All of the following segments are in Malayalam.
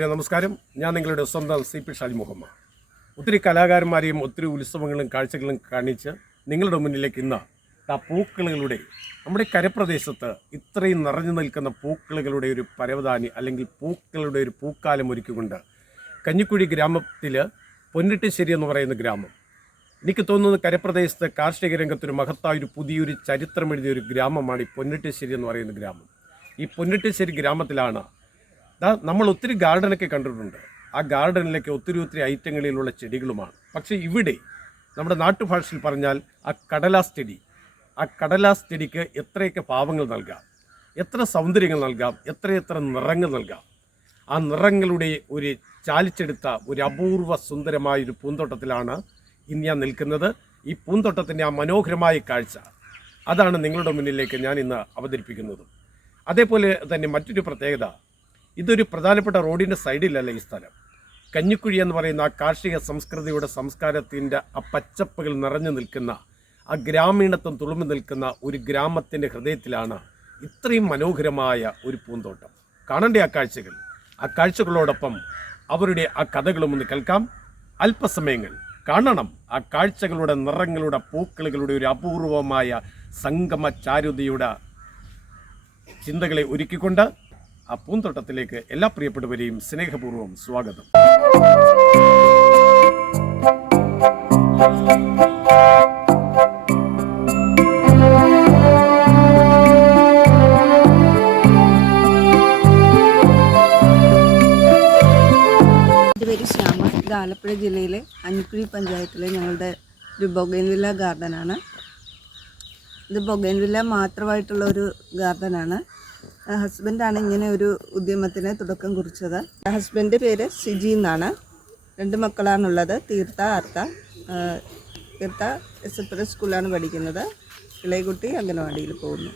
പ്രിയപ്പെട്ടവരെ നമസ്കാരം. ഞാൻ നിങ്ങളുടെ സ്വന്തം CP ഷാജി മുഹമ്മദ്. ഒത്തിരി കലാകാരന്മാരെയും ഒത്തിരി ഉത്സവങ്ങളും കാഴ്ചകളും കാണിച്ച് നിങ്ങളുടെ മുന്നിലേക്ക് ഇന്ന് ആ പൂക്കളുകളുടെ നമ്മുടെ കരപ്രദേശത്ത് ഇത്രയും നിറഞ്ഞു നിൽക്കുന്ന പൂക്കളുടെ ഒരു പരവതാനി അല്ലെങ്കിൽ പൂക്കളുടെ ഒരു പൂക്കാലം ഒരുക്കിക്കൊണ്ട് കഞ്ഞിക്കുഴി ഗ്രാമത്തിൽ പൊന്നിട്ടിശ്ശേരി എന്ന് പറയുന്ന ഗ്രാമം, എനിക്ക് തോന്നുന്നത് കരപ്രദേശത്ത് കാർഷിക രംഗത്തൊരു മഹത്തായൊരു പുതിയൊരു ചരിത്രം എഴുതിയ ഒരു ഗ്രാമമാണ് ഈ പൊന്നിട്ടിശ്ശേരി എന്ന് പറയുന്ന ഗ്രാമം. ഈ പൊന്നിട്ടിശ്ശേരി ഗ്രാമത്തിലാണ് നമ്മൾ ഒത്തിരി ഗാർഡനൊക്കെ കണ്ടിട്ടുണ്ട്. ആ ഗാർഡനിലൊക്കെ ഒത്തിരി ഐറ്റങ്ങളിലുള്ള ചെടികളുമാണ്. പക്ഷേ ഇവിടെ നമ്മുടെ നാട്ടുഭാഷയിൽ പറഞ്ഞാൽ ആ കടലാസ് ചെടിക്ക് എത്രയൊക്കെ പാവങ്ങൾ നൽകാം, എത്ര സൗന്ദര്യങ്ങൾ നൽകാം, എത്രയെത്ര നിറങ്ങൾ നൽകാം. ആ നിറങ്ങളുടെ ഒരു ചാലിച്ചെടുത്ത ഒരു അപൂർവ സുന്ദരമായൊരു പൂന്തോട്ടത്തിലാണ് ഇന്ന് ഞാൻ നിൽക്കുന്നത്. ഈ പൂന്തോട്ടത്തിൻ്റെ ആ മനോഹരമായ കാഴ്ച അതാണ് നിങ്ങളുടെ മുന്നിലേക്ക് ഞാൻ ഇന്ന് അവതരിപ്പിക്കുന്നത്. അതേപോലെ തന്നെ മറ്റൊരു പ്രത്യേകത, ഇതൊരു പ്രധാനപ്പെട്ട റോഡിൻ്റെ സൈഡിലല്ല ഈ സ്ഥലം. കഞ്ഞിക്കുഴി എന്ന് പറയുന്ന ആ കാർഷിക സംസ്കൃതിയുടെ സംസ്കാരത്തിൻ്റെ ആ പച്ചപ്പുകൾ നിറഞ്ഞു നിൽക്കുന്ന ആ ഗ്രാമീണത്വം തുളുമ്പി നിൽക്കുന്ന ഒരു ഗ്രാമത്തിൻ്റെ ഹൃദയത്തിലാണ് ഇത്രയും മനോഹരമായ ഒരു പൂന്തോട്ടം. കാണേണ്ട ആ കാഴ്ചകളോടൊപ്പം അവരുടെ ആ കഥകളും ഒന്ന് കേൾക്കാം. അല്പസമയങ്ങൾ കാണണം ആ കാഴ്ചകളുടെ നിറങ്ങളുടെ പൂക്കളുടെ ഒരു അപൂർവമായ സംഗമ ചാരുതയുടെ ചിന്തകളെ ഒരുക്കിക്കൊണ്ട് ആ പൂന്തോട്ടത്തിലേക്ക് എല്ലാ പ്രിയപ്പെട്ടവരെയും സ്നേഹപൂർവ്വം സ്വാഗതം. എൻ്റെ പേര് ശ്യാമ. ഇത് ആലപ്പുഴ ജില്ലയിലെ കഞ്ഞിക്കുഴി പഞ്ചായത്തിലെ ഞങ്ങളുടെ ഒരു ബൊഗൈൻവില്ല ഗാർഡനാണ്. ഇത് ബൊഗൈൻവില്ല മാത്രമായിട്ടുള്ള ഒരു ഗാർഡനാണ്. ഹസ്ബൻഡാണ് ഇങ്ങനെ ഒരു ഉദ്യമത്തിന് തുടക്കം കുറിച്ചത്. ഹസ്ബൻഡിൻ്റെ പേര് സിജി എന്നാണ്. 2 മക്കളാണുള്ളത്. തീർത്ഥ, ആർത്ത. തീർത്ഥ SFR സ്കൂളിലാണ് പഠിക്കുന്നത്. ഇളയകുട്ടി അംഗനവാടിയിൽ പോകുന്നു.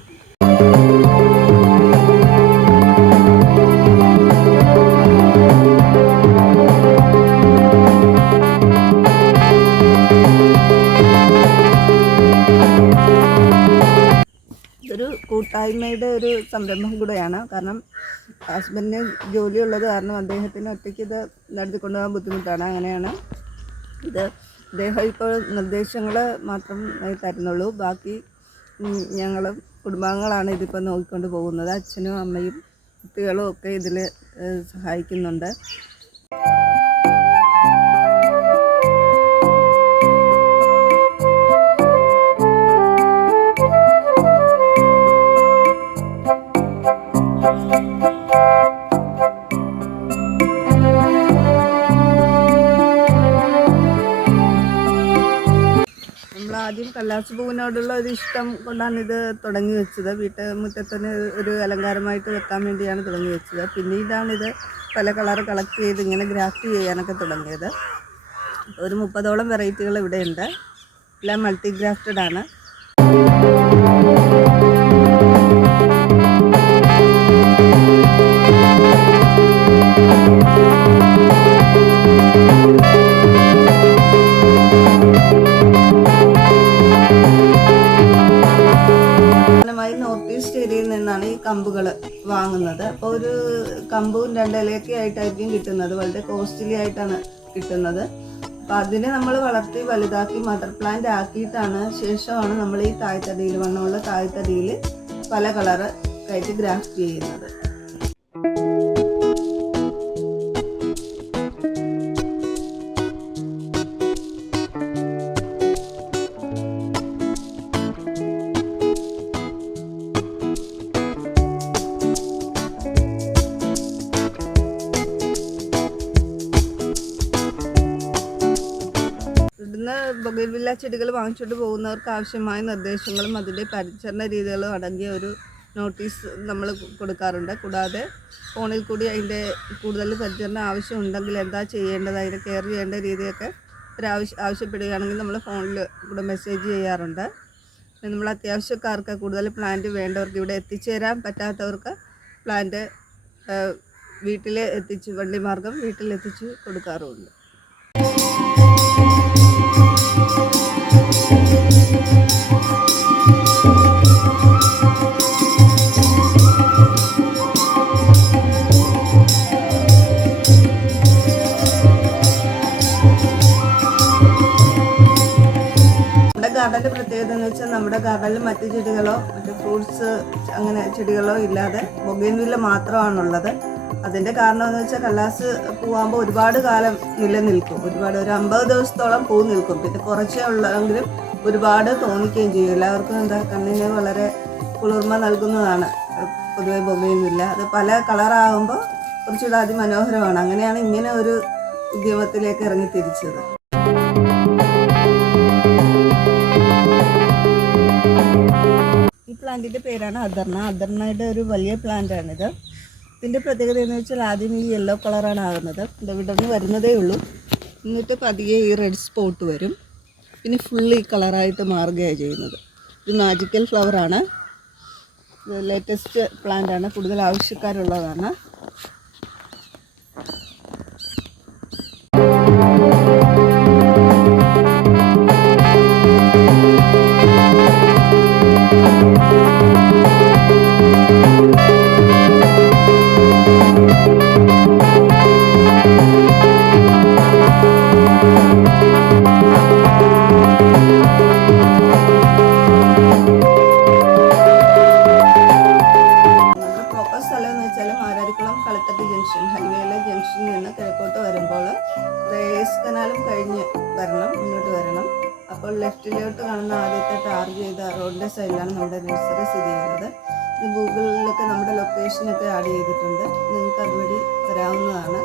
ഇതൊരു കൂട്ടായ്മയുടെ ഒരു സംരംഭം കൂടെയാണ്. കാരണം ഹസ്ബൻഡിന് ജോലിയുള്ളത് കാരണം അദ്ദേഹത്തിന് ഒറ്റയ്ക്ക് ഇത് നടത്തിക്കൊണ്ടുപോകാൻ ബുദ്ധിമുട്ടാണ്. അങ്ങനെയാണ് ഇത് അദ്ദേഹം ഇപ്പോൾ നിർദ്ദേശങ്ങൾ മാത്രം തരുന്നുള്ളൂ. ബാക്കി ഞങ്ങളും കുടുംബാംഗങ്ങളാണ് ഇതിപ്പോൾ നോക്കിക്കൊണ്ട് പോകുന്നത്. അച്ഛനും അമ്മയും കുട്ടികളും ഒക്കെ ഇതിൽ സഹായിക്കുന്നുണ്ട്. ആദ്യം കടലാസ് പൂവിനോടുള്ള ഒരു ഇഷ്ടം കൊണ്ടാണ് ഇത് തുടങ്ങി വെച്ചത്. വീട്ടുമുറ്റത്തിന് ഒരു അലങ്കാരമായിട്ട് വെക്കാൻ വേണ്ടിയാണ് തുടങ്ങി വെച്ചത്. പിന്നീടാണിത് പല കളർ കളക്ട് ചെയ്ത് ഇങ്ങനെ ഗ്രാഫ്റ്റ് ചെയ്യാനൊക്കെ തുടങ്ങിയത്. ഒരു 30ഓളം വെറൈറ്റികൾ ഇവിടെയുണ്ട്. എല്ലാം മൾട്ടി ഗ്രാഫ്റ്റഡ് ആണ്. നോർത്ത് ഈസ്റ്റ് ഏരിയയിൽ നിന്നാണ് ഈ കമ്പുകൾ വാങ്ങുന്നത്. അപ്പോൾ ഒരു കമ്പും 2 ഇലയൊക്കെ ആയിട്ടായിരിക്കും കിട്ടുന്നത്. വളരെ കോസ്റ്റ്ലി ആയിട്ടാണ് കിട്ടുന്നത്. അപ്പോൾ അതിനെ നമ്മൾ വളർത്തി വലുതാക്കി മദർ പ്ലാന്റ് ആക്കിയിട്ടാണ് ശേഷമാണ് നമ്മൾ ഈ തായ്തടിയിൽ, വണ്ണമുള്ള തായ്തടിയിൽ പല കളറ് കയറ്റി ഗ്രാഫ്റ്റ് ചെയ്യുന്നത്. ഇവിടുന്ന് ബൊഗൈൻവില്ല ചെടികൾ വാങ്ങിച്ചുകൊണ്ട് പോകുന്നവർക്ക് ആവശ്യമായ നിർദ്ദേശങ്ങളും അതിൻ്റെ പരിചരണ രീതികളും അടങ്ങിയ ഒരു നോട്ടീസ് നമ്മൾ കൊടുക്കാറുണ്ട്. കൂടാതെ ഫോണിൽ കൂടി അതിൻ്റെ കൂടുതൽ പരിചരണം ആവശ്യമുണ്ടെങ്കിൽ എന്താ ചെയ്യേണ്ടത്, അതിൻ്റെ കെയർ ചെയ്യേണ്ട രീതിയൊക്കെ ആവശ്യപ്പെടുകയാണെങ്കിൽ നമ്മൾ ഫോണിൽ കൂടെ മെസ്സേജ് ചെയ്യാറുണ്ട്. നമ്മൾ അത്യാവശ്യക്കാർക്ക് കൂടുതൽ പ്ലാന്റ് വേണ്ടവർക്ക്, ഇവിടെ എത്തിച്ചേരാൻ പറ്റാത്തവർക്ക് പ്ലാന്റ് വണ്ടി മാർഗം വീട്ടിലെത്തിച്ച് കൊടുക്കാറുമുണ്ട്. ഗാർഡൻ്റെ പ്രത്യേകത എന്ന് വെച്ചാൽ നമ്മുടെ ഗാർഡനിൽ മറ്റ് ചെടികളോ മറ്റ് ഫ്രൂട്ട്സ് അങ്ങനെ ചെടികളോ ഇല്ലാതെ ബൊഗെയിൻവില്ല മാത്രമാണുള്ളത്. അതിൻ്റെ കാരണം എന്ന് വെച്ചാൽ കടലാസ് പൂവാകുമ്പോൾ ഒരുപാട് കാലം നിലനിൽക്കും, ഒരുപാട് ഒരു 50 ദിവസത്തോളം പൂ നിൽക്കും. പിന്നെ കുറച്ചേ ഉള്ളെങ്കിലും ഒരുപാട് തോന്നിക്കുകയും ചെയ്യും. എല്ലാവർക്കും കണ്ണിന് വളരെ കുളിർമ നൽകുന്നതാണ് പൊതുവെ ബൊഗെയിൻവില്ല. അത് പല കളറാകുമ്പോൾ കുറച്ചുകൂടെ അതിമനോഹരമാണ്. അങ്ങനെയാണ് ഇങ്ങനെ ഒരു ഉദ്യമത്തിലേക്ക് ഇറങ്ങി തിരിച്ചത്. ഈ പ്ലാന്റിൻ്റെ പേരാണ് അദർണ. അദർണയുടെ ഒരു വലിയ പ്ലാന്റാണിത്. ഇതിൻ്റെ പ്രത്യേകത എന്ന് വെച്ചാൽ ആദ്യം ഈ യെല്ലോ കളറാണ് ആകുന്നത്. ഇത് വിടർന്ന് വരുന്നതേ ഉള്ളൂ. എന്നിട്ട് പതിയെ ഈ റെഡ് സ്പോട്ട് വരും. പിന്നെ ഫുള്ള് ഈ കളറായിട്ട് മാറുകയാണ് ചെയ്യുന്നത്. ഇത് മാജിക്കൽ ഫ്ലവറാണ്. ഇത് ലേറ്റസ്റ്റ് പ്ലാന്റാണ്, കൂടുതൽ ആവശ്യക്കാരുള്ളതാണ്. ഹൈവേയിലെ ജംഗ്ഷനിൽ നിന്ന് കിഴക്കോട്ട് വരുമ്പോൾ റേസ് കനാലും കഴിഞ്ഞ് മുന്നോട്ട് വരണം. അപ്പോൾ ലെഫ്റ്റിലോട്ട് കാണുന്ന ആദ്യത്തെ ടാർഗറ്റ് ചെയ്ത റോഡിൻ്റെ സൈഡിലാണ് നമ്മുടെ നഴ്സറി സ്ഥിതി ചെയ്യുന്നത്. ഇത് ഗൂഗിളിലൊക്കെ നമ്മുടെ ലൊക്കേഷനൊക്കെ ആഡ് ചെയ്തിട്ടുണ്ട്. നിങ്ങൾക്ക് അതുവഴി വരാവുന്നതാണ്.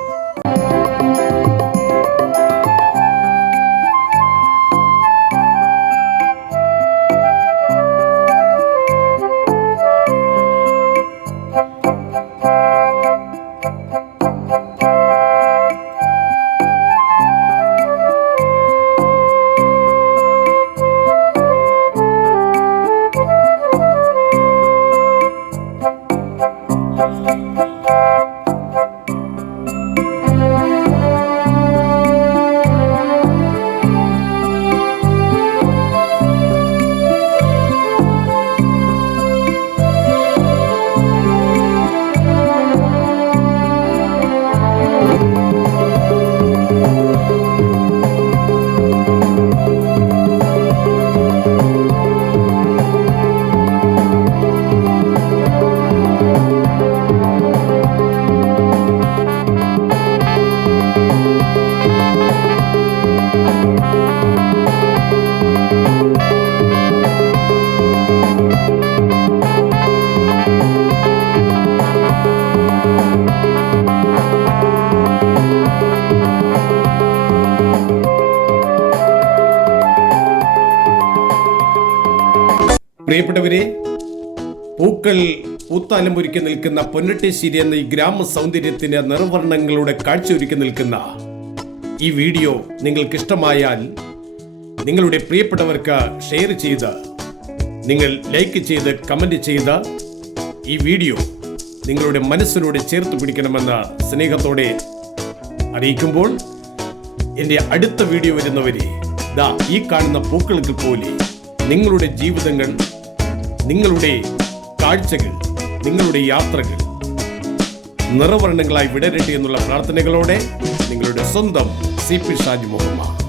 പ്രിയപ്പെട്ടവരെ, പൂക്കൾ പൂത്താലം ഒരുക്കി നിൽക്കുന്ന പൊന്നട്ടശ്ശേരി എന്ന ഈ ഗ്രാമ സൗന്ദര്യത്തിന്റെ നിറവർണ്ണങ്ങളുടെ കാഴ്ച ഒരുക്കി നിൽക്കുന്ന ഈ വീഡിയോ നിങ്ങൾക്ക് ഇഷ്ടമായാൽ നിങ്ങളുടെ പ്രിയപ്പെട്ടവർക്ക് ഷെയർ ചെയ്ത്, നിങ്ങൾ ലൈക്ക് ചെയ്ത് കമന്റ് ചെയ്ത് ഈ വീഡിയോ നിങ്ങളുടെ മനസ്സിനോട് ചേർത്ത് പിടിക്കണമെന്ന് സ്നേഹത്തോടെ അറിയിക്കുമ്പോൾ, എൻ്റെ അടുത്ത വീഡിയോ വരുന്നവരെ ഈ കാണുന്ന പൂക്കൾക്ക് പോലെ നിങ്ങളുടെ ജീവിതങ്ങൾ, നിങ്ങളുടെ കാഴ്ചകൾ, നിങ്ങളുടെ യാത്രകൾ നിറവർണ്ണങ്ങളായി വിടരട്ടെ എന്നുള്ള പ്രാർത്ഥനകളോടെ നിങ്ങളുടെ സ്വന്തം CP ഷാജി മുഹമ്മദ്.